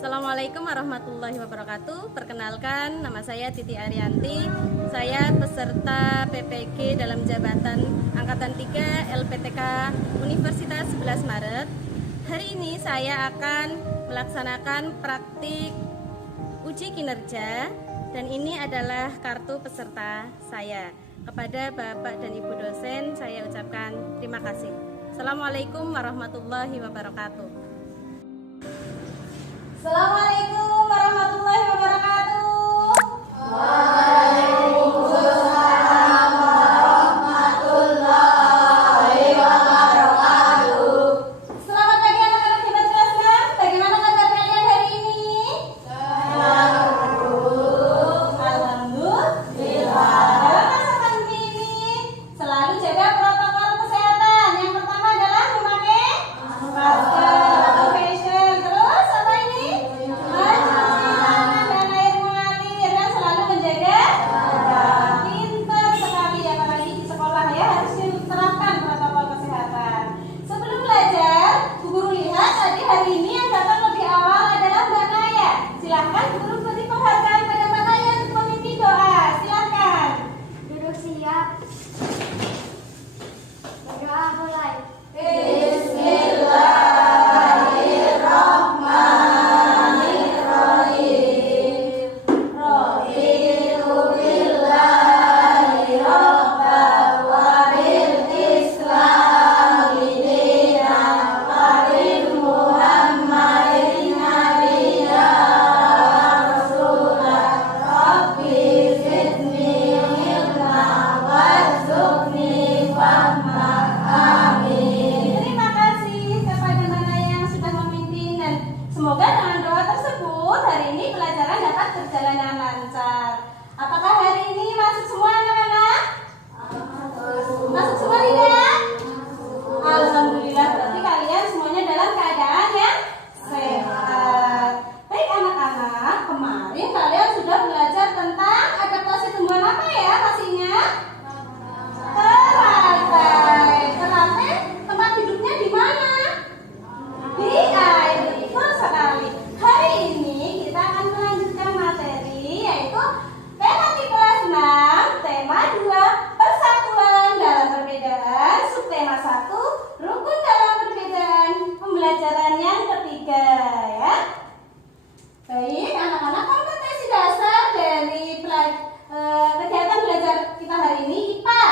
Assalamualaikum warahmatullahi wabarakatuh. Perkenalkan, nama saya Titi Arianti. Saya peserta PPG dalam jabatan Angkatan 3 LPTK Universitas 11 Maret. Hari ini saya akan melaksanakan praktik uji kinerja dan ini adalah kartu peserta saya. Kepada Bapak dan Ibu dosen saya ucapkan terima kasih. Assalamualaikum warahmatullahi wabarakatuh. Assalamualaikum warahmatullahi wabarakatuh. Waalaikumsalam warahmatullahi wabarakatuh. Selamat pagi anak-anak hebat kelas 6. Bagaimana kabar kalian hari ini? Alhamdulillah. Dalam masa pandemi ini selalu jaga protokol kesehatan. Yang pertama adalah memakai masker atau face shield. Terus apa ini? Mencuci tangan dan air mengalir dan selalu menjaga jarak. Pintar sekali apalagi di sekolah ya, harus diterapkan protokol kesehatan. Sebelum belajar, Bu Guru lihat tadi hari ini yang datang lebih awal adalah Mbak Naya. Silahkan Bu Guru beri penghargaan pada Mbak Naya untuk memimpin doa. Silahkan. Duduk siap. Berdoa mulai. Bismillahirrahmanirrahim. Raditu billahi rabban wa bil islami dinan wa bi Muhammadin nabiyya rasulah. Rabbi zidni ilma warzuqni fahma. Amin. Terima kasih kepada Mbak Naya yang sudah memimpin dan semoga dengan doa tersebut hari ini pelajaran dapat berjalan dengan lancar. Apakah hari ini masuk semua anak-anak? Masuk semua tidak? Alhamdulillah, berarti kalian semuanya dalam keadaan yang sehat. Baik anak-anak, kemarin kalian sudah belajar tentang adaptasi tumbuhan apa ya pastinya? Teratai. Teratai tempat hidupnya di mana? Di air. Betul sekali. Hari ini kita akan melanjutkan materi yaitu tema di kelas 6, tema 2, persatuan dalam perbedaan, subtema 1, rukun dalam perbedaan, pembelajaran yang ketiga ya. Baik, anak-anak, kompetensi dasar dari kegiatan belajar kita hari ini IPA.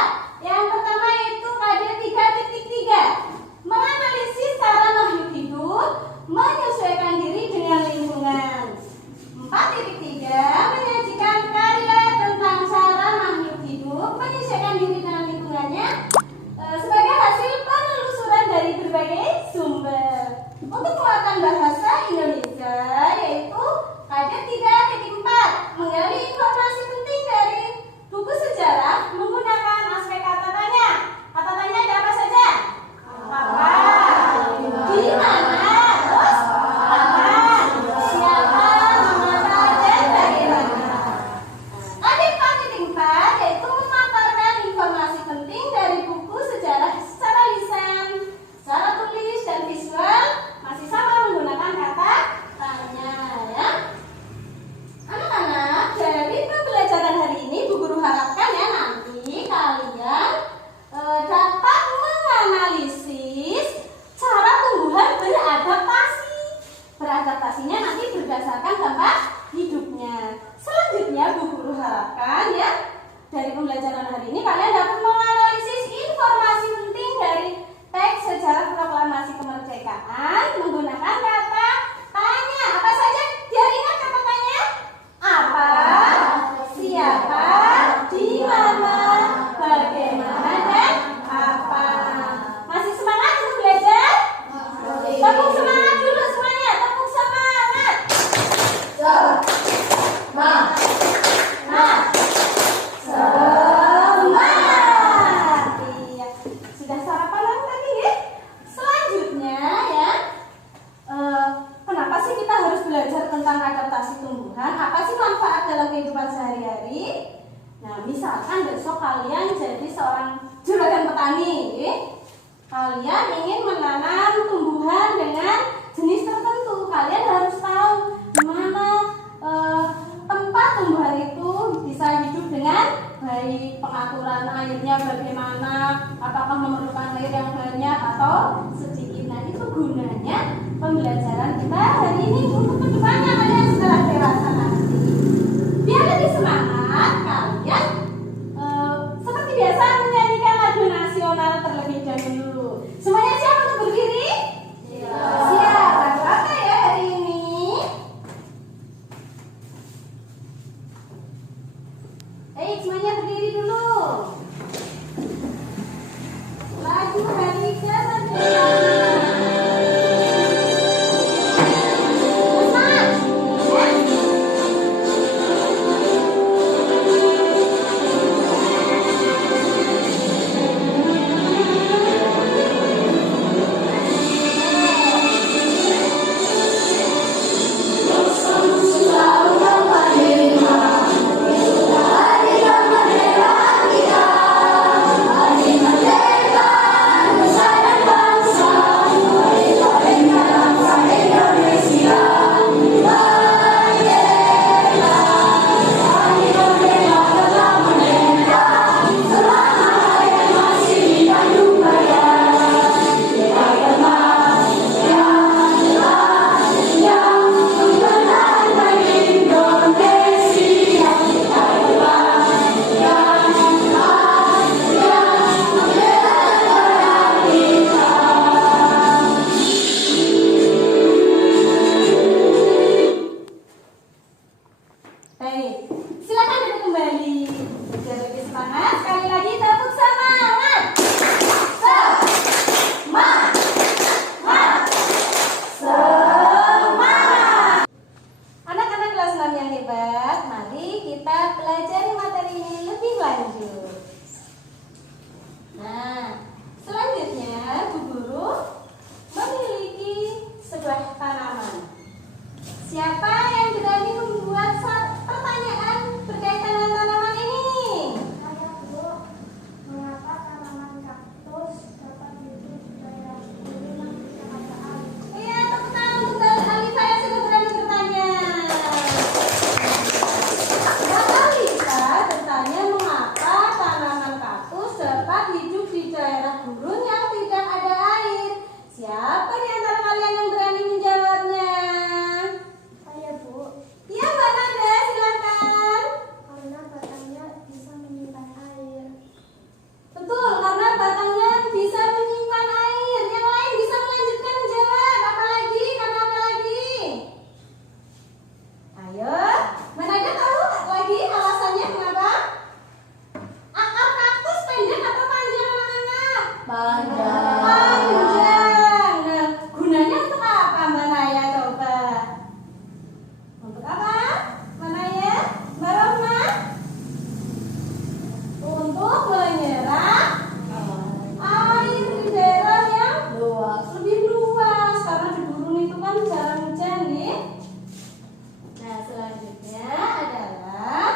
Yang pertama yaitu KD 3.3, menganalisis cara makhluk hidup, menyesuaikan diri dengan lingkungan. 4.3, menyajikan karya tentang cara makhluk hidup, menyesuaikan diri dengan lingkungannya sebagai hasil penelusuran dari berbagai sumber. Untuk penguatan bahasa Indonesia yaitu KD 3.4, menggali informasi penting dari buku sejarah menggunakan aspek kata tanya. Kata tanya ada apa saja? Apa? Di mana? Terus? Kapan? Siapa? Mengapa? Dan bagaimana? KD 4.4 yaitu memaparkan informasi penting dari buku sejarah secara lisan, secara tulis dan visual, masih sama menggunakan kata tanya ya. Anak-anak, dari pembelajaran hari ini Bu Guru harapkan ya nanti kalian dapat menganalisis cara tumbuhan beradaptasi. Beradaptasinya nanti berdasarkan tempat hidupnya. Selanjutnya Bu Guru harapkan ya dari pembelajaran hari ini kalian dapat menganalisis informasi penting dari teks sejarah proklamasi kemerdekaan menggunakan kata tanya. Apa saja? Biar ingat kata tanya. Apa? Siapa? Di mana? Bagaimana? Dan apa? Masih semangat untuk belajar? Tepuk semangat dulu semuanya. Tepuk semangat. Semangat. Iya. Sudah sarapan lagi tadi ya? Selanjutnya ya. Kenapa sih kita harus belajar tentang adaptasi tumbuhan? Apa sih manfaat dalam kehidupan sehari-hari? Nah, misalkan besok kalian jadi seorang juragan petani, kalian ingin menanam tumbuhan dengan jenis tertentu, kalian harus tahu airnya bagaimana, apakah memerlukan air yang banyak atau sedikit. Nah, itu gunanya pembelajaran kita hari ini untuk kedepannya kalian setelah dewasa nanti. Biar lebih semangat, kalian seperti biasa menyanyikan lagu nasional terlebih dahulu. Semuanya siap untuk berdiri? Siap. Lagu apa ya hari ini? Semuanya berdiri dulu. Lagu hari ke-9. Silakan duduk kembali. Biar lebih semangat, sekali lagi tepuk semangat. Semangat. Semangat. Anak-anak kelas 6 yang hebat, mari kita pelajari materi ini lebih lanjut. Nah, selanjutnya Bu Guru memiliki sebuah tanaman. Siapa yang berani membuat pertanyaan berkaitan dengan tanaman ini? Saya Bu, mengapa tanaman kaktus dapat hidup di daerah ini yang tidak ada air? Iya, tepuk tangan untuk Alisa yang sudah berani bertanya. Mbak Alisa bertanya mengapa tanaman kaktus dapat hidup di daerah gurun yang tidak ada air. Siapa di antara kalian yang berani menjawabnya? Saya Bu, Iya, Mbak Nada, silakan. karena batangnya bisa menyimpan air. Betul, karena batangnya bisa menyimpan air. Yang lain bisa melanjutkan menjawab. Apalagi? Karena apa lagi? Ayo, mana ada tahu lagi alasannya kenapa? Akar kaktus pendek atau panjang anak-anak? Panjang. Nah, gunanya untuk apa Mbak Naya coba? Untuk apa? Mbak Naya? Mbak Rohma? Untuk menyerap air di daerah yang lebih luas karena di gurun itu kan jarang hujan nih. Nah, selanjutnya adalah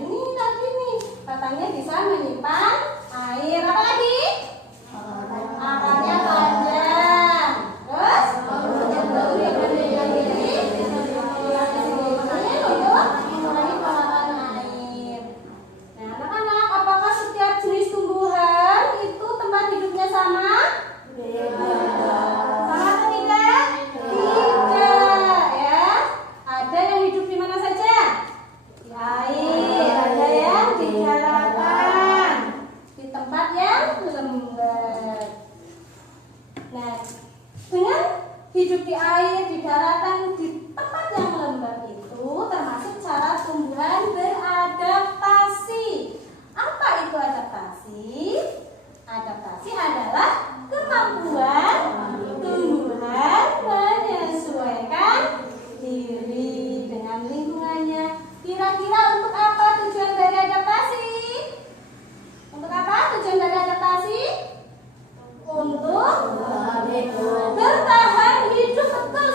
ini tadi nih batangnya bisa menyimpan air. Apa lagi? Akarnya panjang. Terus Nah, anak-anak, apakah setiap jenis tumbuhan itu tempat hidupnya sama? Sama atau tidak? Tidak, ya. Ada yang hidup di mana saja? Di air. Ada yang di daratan, di tempat yang lembab. Nah, dengan hidup di air, di daratan, di tempat yang lembab itu termasuk cara tumbuhan beradaptasi. Apa itu adaptasi? Adaptasi adalah kemampuan tumbuhan menyesuaikan diri dengan lingkungannya. Kira-kira untuk apa tujuan dari adaptasi? Untuk apa tujuan dari adaptasi? Untuk bertahan hidup, betul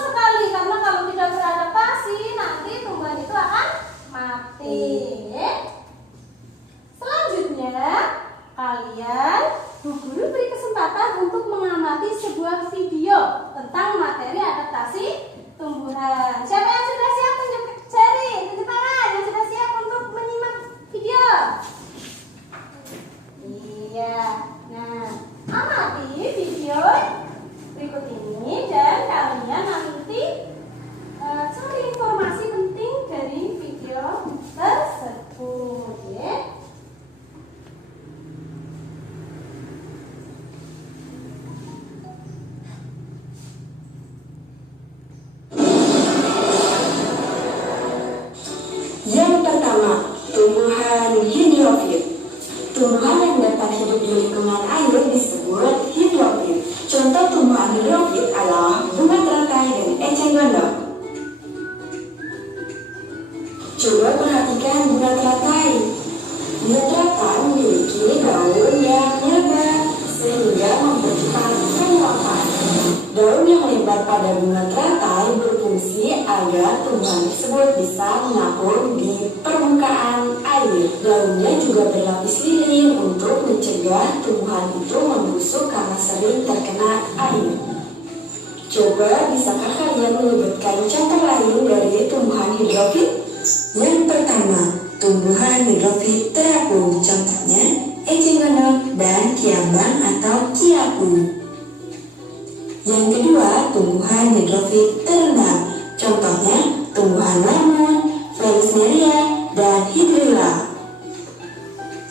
Daun yang lebar pada bunga teratai berfungsi agar tumbuhan tersebut bisa mengapung di permukaan air. Daunnya juga berlapis lilin untuk mencegah tumbuhan itu membusuk karena sering terkena air. Coba bisakah kalian menyebutkan contoh lain dari tumbuhan hidrofit? Yang pertama, tumbuhan hidrofit terapung, contohnya eceng gondok dan kiambang atau kiapu. Yang kedua, tumbuhan hidrofit terendam, contohnya tumbuhan lamun, Felisneria, dan hidrilla.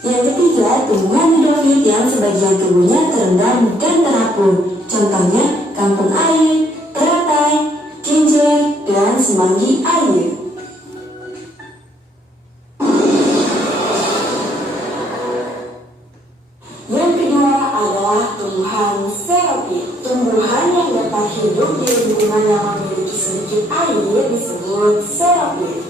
Yang ketiga, tumbuhan hidrofit yang sebagian tubuhnya terendam dan terapung, contohnya kampung air, teratai, cincin, dan semanggi air. Yang kedua adalah tumbuhan xerophyll. Tumbuhan yang dapat hidup di lingkungan yang memiliki sedikit air disebut xerophyll.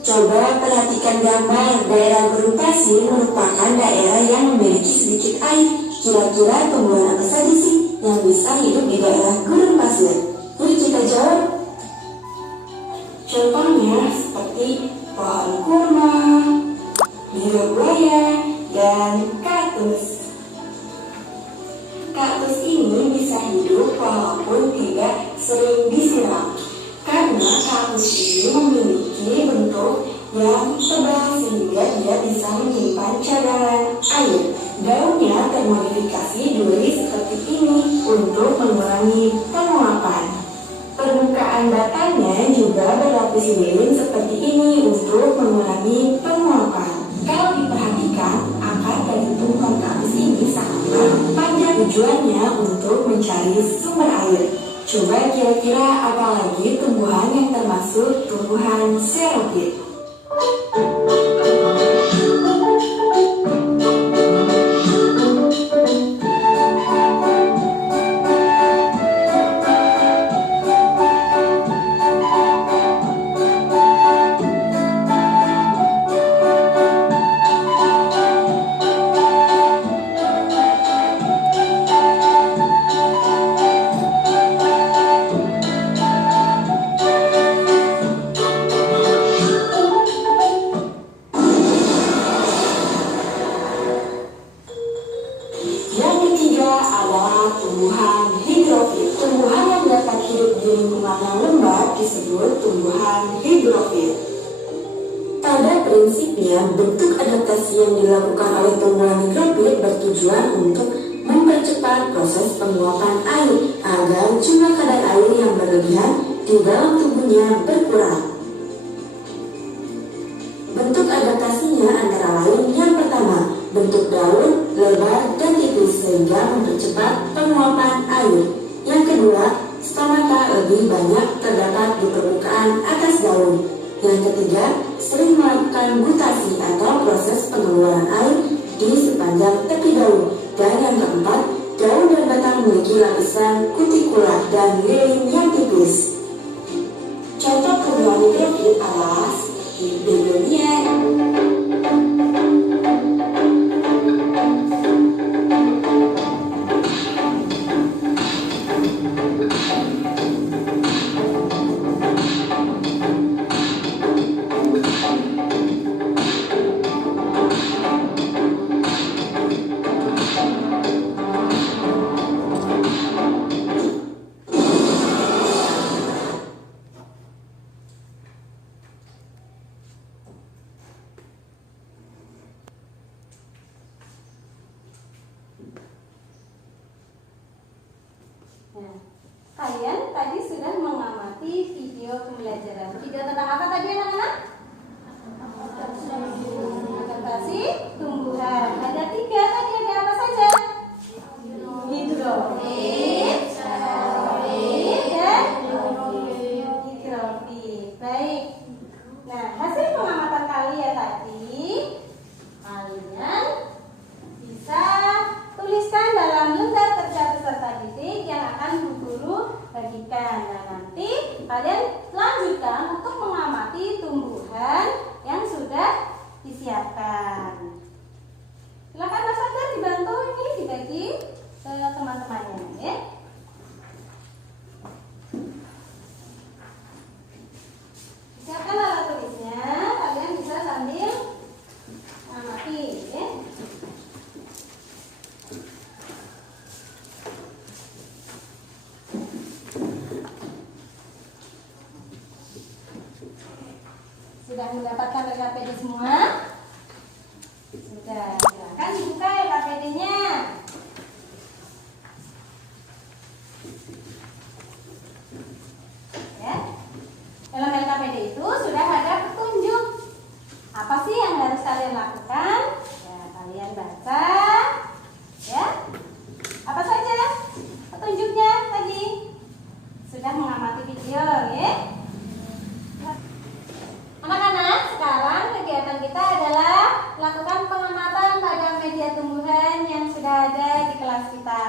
Coba perhatikan gambar. Daerah gurun pasir merupakan daerah yang memiliki sedikit air. Kira-kira tumbuhan apa saja sih yang bisa hidup di daerah gurun pasir? Yuk kita jawab. Contohnya seperti pohon kurma, biru buaya, dan kaktus. Kaktus ini bisa hidup walaupun tidak sering disiram, karena kaktus ini memiliki bentuk yang tebal sehingga dia bisa menyimpan cadangan air. Daunnya termodifikasi duri seperti ini untuk mengurangi penguapan. Permukaan batangnya juga berlapis lilin seperti ini untuk mengurangi penguapan. Kalau diperhatikan, akar dari tumbuhan kaktus ini sangatlah panjang, tujuannya untuk mencari sumber air. Coba kira-kira apa lagi tumbuhan yang termasuk tumbuhan xerophyll? Tumbuhan hidrofit. Tumbuhan yang dapat hidup di lingkungan yang lembab disebut tumbuhan hidrofit. Pada prinsipnya, bentuk adaptasi yang dilakukan oleh tumbuhan hidrofit bertujuan untuk mempercepat proses penguapan air agar jumlah kadar air yang berlebihan di dalam tubuhnya berkurang. Bentuk adaptasinya antara lain yang pertama, bentuk daun lebar dan tipis sehingga mempercepat penguapan air. Yang kedua, stomata lebih banyak terdapat di permukaan atas daun. Yang ketiga, sering melakukan gutasi atau proses pengeluaran air di sepanjang tepi daun. Dan yang keempat, daun dan batang memiliki lapisan kutikula dan lilin yang tipis. Contoh tumbuhan hidrofit adalah seperti begonia. Nah, kalian tadi sudah mengamati video pembelajaran. Video tentang apa tadi anak-anak? Adaptasi tumbuhan. Ada 3 tadi, ada apa saja? Hidrofit, xerophyll, dan hidrofit. Baik. Nah, hasil pengamatan kalian tadi, kalian bisa tuliskan dalam lembar kerja peserta didik yang akan Bu Guru bagikan. Dan nanti kalian lanjutkan untuk mengamati tumbuhan yang sudah disiapkan. Silakan Mas Adar dibantu ini dibagi ke teman-temannya, ya. Sudah mendapatkan LKPD semua? Sudah. Silakan dibuka LKPD-nya. Ya. Dalam LKPD itu sudah ada petunjuk. Apa sih yang harus kalian lakukan? Ya, kalian baca. Ya. Apa saja petunjuknya tadi? Sudah mengamati video, ya? Anak-anak, sekarang kegiatan kita adalah lakukan pengamatan pada media tumbuhan yang sudah ada di kelas kita.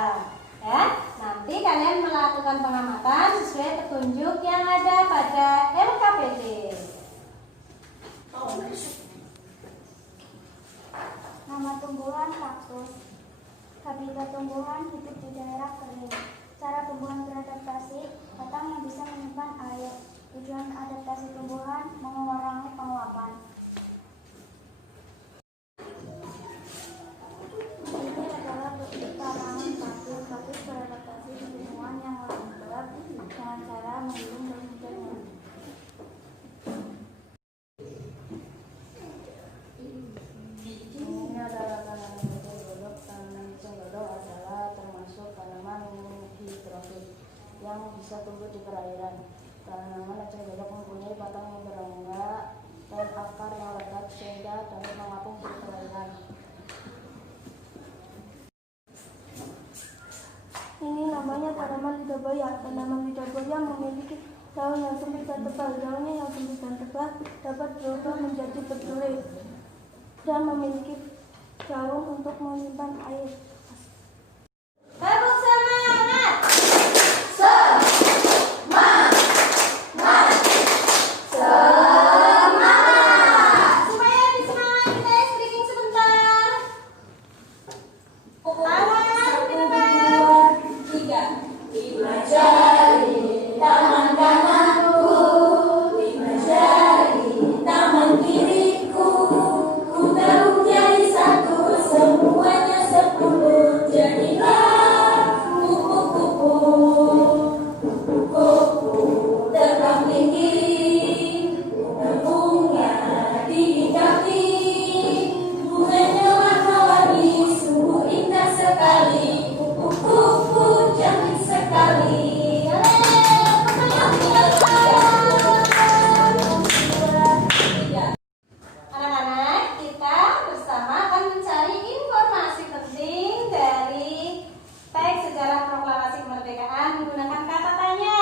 Ya, nanti kalian melakukan pengamatan sesuai petunjuk yang ada pada LKPD. Nama tumbuhan kaktus. Habitat tumbuhan hidup di daerah kering. Cara tumbuhan beradaptasi, batang yang bisa menyimpan air. Tujuan adaptasi tumbuhan mengurangi penguapan. Ini adalah tanaman kaktus. Kaktus beradaptasi di lingkungan yang lembab dengan cara menghitung daun-daunnya. Ini adalah tanaman eceng gondok. Tanaman eceng gondok adalah termasuk tanaman hidrofit yang bisa tumbuh di perairan. Tanaman eceng gondok mempunyai batang yang berongga dan akar yang lebat sehingga dapat mengapung di perairan. Ini namanya tanaman lidah buaya. Tanaman lidah buaya memiliki daun yang sempit dan tebal. Daunnya yang sempit dan tebal dapat berubah menjadi berduri dan memiliki daun untuk menyimpan air. Tepuk semangat. Supaya lebih semangat, kita stretching sebentar. Tangan ke depan. 3. Anak-anak, kita bersama akan mencari informasi penting dari teks sejarah proklamasi kemerdekaan menggunakan kata tanya.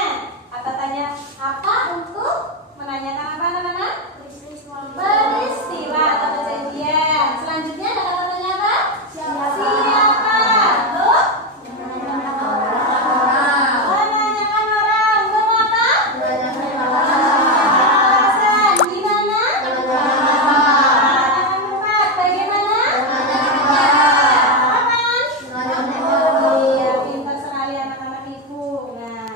Kata tanya apa untuk menanyakan apa, anak-anak? Peristiwa atau kejadian. Selanjutnya ada kata tanya apa? Siapa? Untuk? Menanyakan orang. Mengapa? Alasan. Di mana? Menanyakan tempat. Bagaimana? Kapan? Iya, pintar sekali anak-anak ibu. Nah,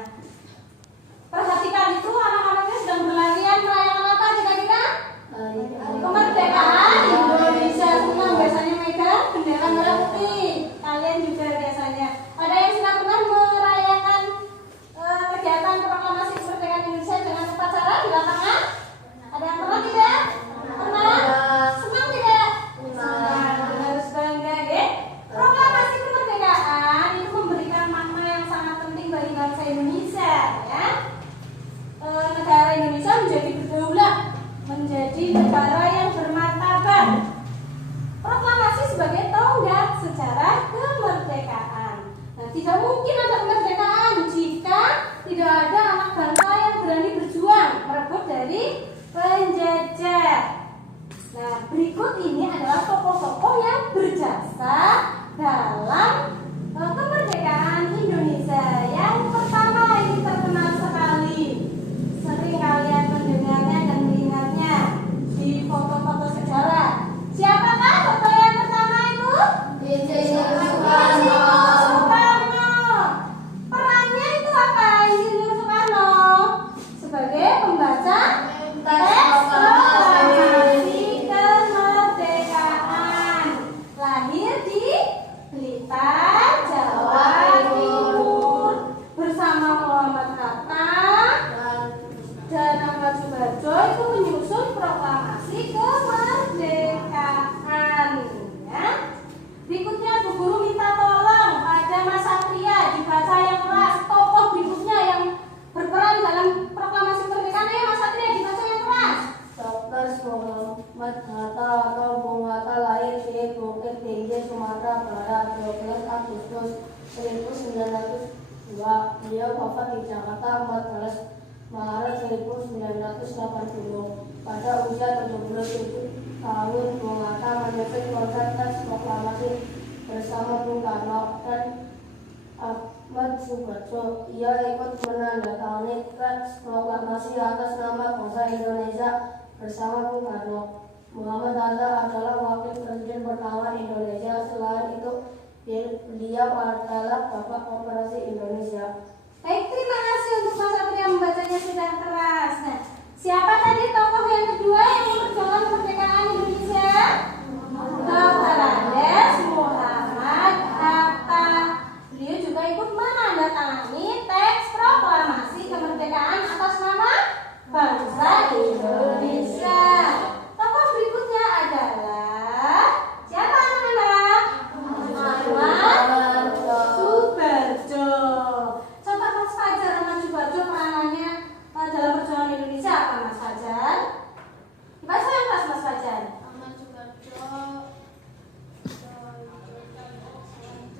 perhatikan itu anak-anaknya sedang berlarian merayakan apa kira-kira? Kemerdekaan Indonesia. Senang biasanya megang bendera merah putih. Kalian juga biasanya. Ada yang sudah pernah merayakan kegiatan proklamasi kemerdekaan Indonesia dengan upacara di lapangan? Ada yang pernah tidak? Pernah? Senang tidak? Senang. Harus bangga, ya. Proklamasi kemerdekaan itu memberikan makna yang sangat penting bagi bangsa Indonesia, ya. Negara Indonesia menjadi berdaulat, menjadi negara yang bermartabat. Proklamasi sebagai tonggak sejarah kemerdekaan. Nah, tidak mungkin ada kemerdekaan jika tidak ada anak bangsa yang berani berjuang merebut dari penjajah. Nah, berikut ini adalah tokoh-tokoh yang berjasa dalam kemerdekaan Indonesia. Yang pertama ini terkenal sekali. Sering kalian mendengarnya dan melihatnya di foto-foto sejarah. Siapakah foto yang pertama itu? Insinyur Soekarno. Perannya itu apa Insinyur Soekarno? Sebagai pembaca teks proklamasi kemerdekaan. Lahir di Beliau wafat di Jakarta 14 Maret 1980 pada usia 77 tahun. Bung Hatta menyebut konsep teks proklamasi bersama Bung Karno dan Ahmad Subarjo. Ia ikut menandatangani teks proklamasi atas nama bangsa Indonesia bersama Bung Karno. Muhammad Hatta adalah wakil presiden pertama Indonesia. Selain itu, beliau adalah Bapak Koperasi Indonesia. Baik, terima kasih untuk Mas Satria membacanya sudah keras. Nah, siapa tadi tokoh yang kedua yang memperjuangkan kemerdekaan Indonesia? Dr. Andes Muhammad Hatta. Beliau juga ikut menandatangani teks proklamasi kemerdekaan atas nama bangsa Indonesia. Tokoh berikutnya adalah siapa anak-anak? Ahmad Subarjo. Coba Mas Fajar, Ahmad Subarjo peranannya dalam perjuangan Indonesia apa Mas Fajar? Bahasa yang keras Mas Fajar. Ahmad Subarjo.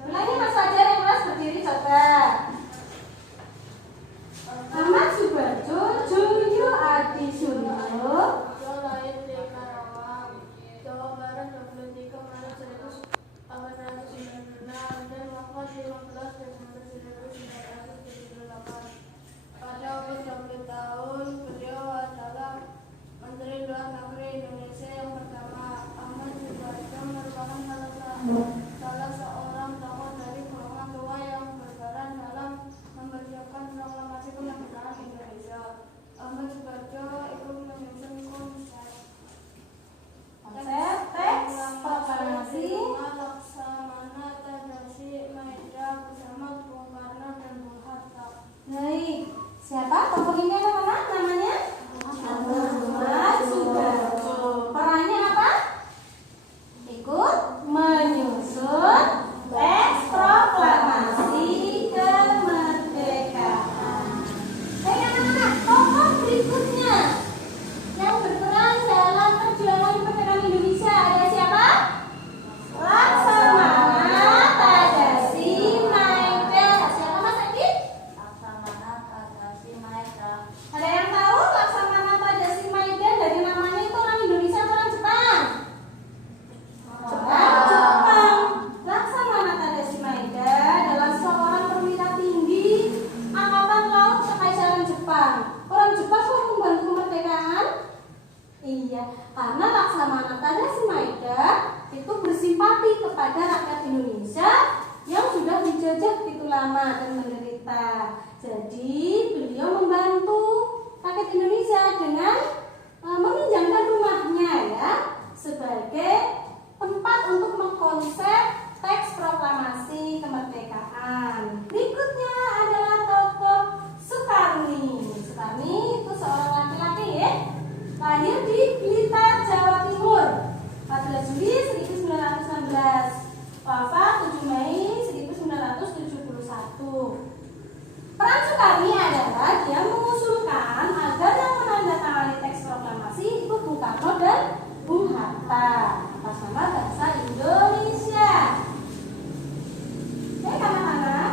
Ulangi Mas Fajar yang keras berdiri coba. Ahmad Subarjo, Joyo Adi Suryo. Lahir di Karawang, Jawa Barat 23 Maret 1896 dan wafat 15 Desember 1978. Pada umur 20 tahun, beliau adalah Menteri Luar Negeri Indonesia yang pertama. Ahmad Subarjo merupakan salah seorang tokoh dari golongan tua yang berperan dalam mempersiapkan proklamasi kemerdekaan Indonesia. Ahmad Subarjo ikut menyusun konsep Teks proklamasi. Laksamana Tadasi Maeda bersama Bung Karno dan Bung Hatta. Baik, siapa tokoh ini anak-anak namanya? Ahmad Subarjo. Perannya apa? Ikut menyusun teks proklamasi kemerdekaan. Baik anak-anak, tokoh berikutnya yang berperan dalam perjuangan kemerdekaan Indonesia ada siapa? Laksamana Tadasi Maeda. Siapa Mas Adit? Laksamana Tadasi Maeda. Ada yang tahu Laksamana Tadasi Maeda dari namanya itu orang Indonesia atau orang Jepang? Orang Jepang. Laksamana Tadasi Maeda adalah seorang perwira tinggi Angkatan Laut Kekaisaran Jepang. Orang Jepang kok membantu kemerdekaan? Iya, karena Laksamana Tadasi Maeda itu bersimpati kepada rakyat Indonesia yang sudah dijajah begitu lama dan menderita. Jadi beliau membantu rakyat Indonesia dengan meminjamkan rumahnya ya sebagai tempat untuk mengkonsep teks proklamasi kemerdekaan. Berikutnya adalah tokoh Soekarni. Soekarni itu seorang laki-laki ya. Lahir di Blitar, Jawa Timur 14 Juli 1916. Wafat 7 Mei 1971. Peran Soekarni adalah dia mengusulkan agar yang menandatangani teks proklamasi itu Bung Karno dan Bung Hatta atas nama bangsa Indonesia. Baik anak-anak,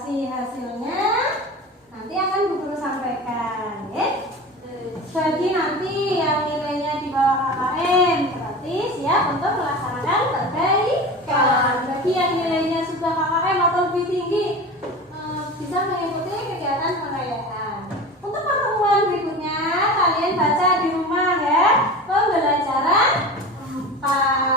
evaluasi hasilnya nanti akan Bu Guru sampaikan, ya. Bagi nanti yang nilainya di bawah KKM berarti siap untuk melaksanakan perbaikan. Bagi yang nilainya sudah KKM atau lebih tinggi bisa mengikuti kegiatan pengayaan. Untuk pertemuan berikutnya kalian baca di rumah ya. Pembelajaran 4.